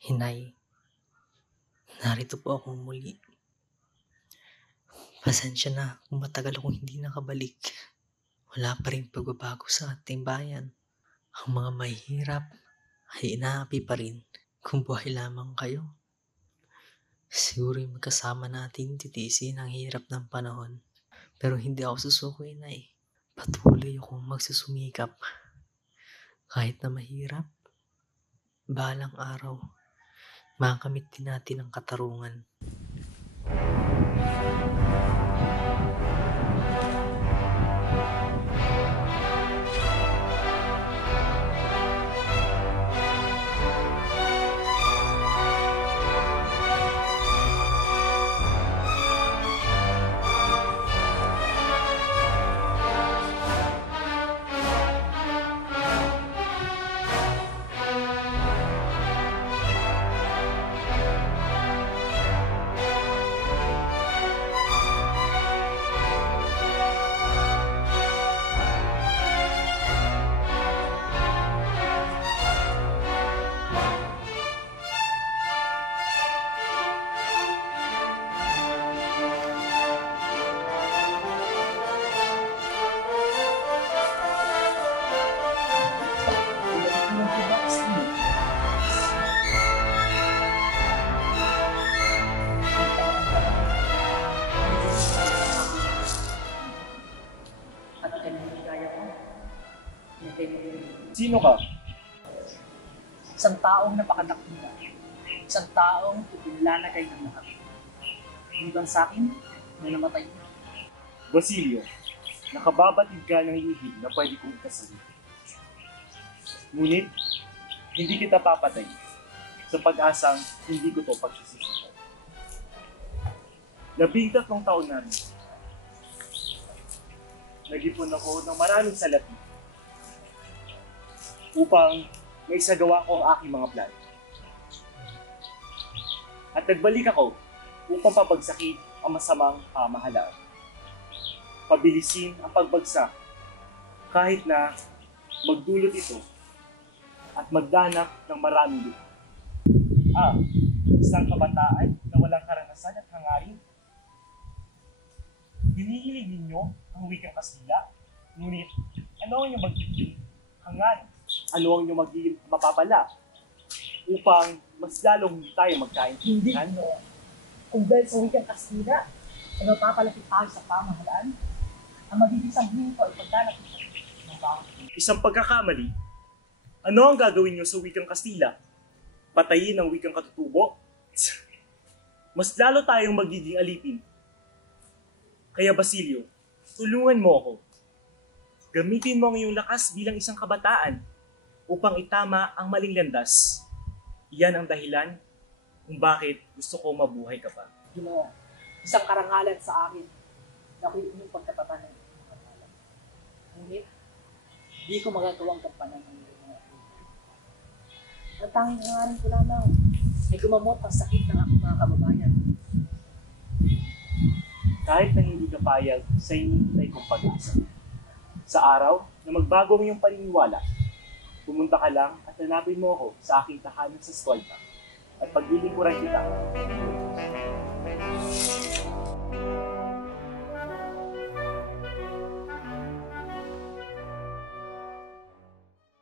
Hinay, narito po ako muli. Pasensya na kung matagal akong hindi nakabalik. Wala pa ring pagbabago sa ating bayan. Ang mga mahihirap ay inaapi pa rin. Kung buhay lamang kayo, siguro'y magkasama natin titiisin ang hirap ng panahon. Pero hindi ako susuko, Inay. Patuloy akong magsusumikap. Kahit na mahirap, balang araw, makamit din natin ang katarungan. Sino ka? Isang taong napakadakila. Isang taong ipinlalagay ng lahat. Hanggang sa akin, na namatay. Basilio, nakababatid ka ng lihim na pwede kong ikasabi. Ngunit, hindi kita papatay sa pag-asang hindi ko to pagsisisipan. 13 taon na rin. Nag-ipon ako ng maraming salapi upang maisagawa ko ang aking mga plano. At nagbalik ako upang pabagsaki ang masamang pamahalaan. Pabilisin ang pagbagsak kahit na magdulot ito at magdanak ng maraming lupa. Isang kabataan na walang karanasan at hangarin. Hinihiling ninyo ang wikang Kastila, ngunit ano ang inyong magiging hangarin? Ano ang inyong magiging mapapala upang mas lalong hindi tayo magkain? Hindi, no. Kung dahil sa wikang Kastila, ay mapapalapit tayo sa pamahalaan, ang magiging sangguni ko ay pagdalapit ng bawat. Isang pagkakamali, ano ang gagawin nyo sa wikang Kastila? Patayin ang wikang katutubo? Mas lalo tayong magiging alipin. Kaya Basilio, tulungan mo ako. Gamitin mo ang iyong lakas bilang isang kabataan upang itama ang maling landas. Iyan ang dahilan kung bakit gusto ko mabuhay ka pa. Ginawa, isang karangalan sa akin na ako'y inyong pagkatatan ng inyong karangalan. Ngunit, hindi ko magagawang kampanan ng inyong mga ito. Ang tanging hangarin ko lamang ay gumamot ang sakit ng aking mga kababayan. Kahit na hindi ka payag sa hinihintay kong pag-asa. Sa araw na magbago ang iyong paniniwala, pumunta ka lang at hanapin mo ako sa aking tahanan sa Eskwalta at paglilingkuran kita.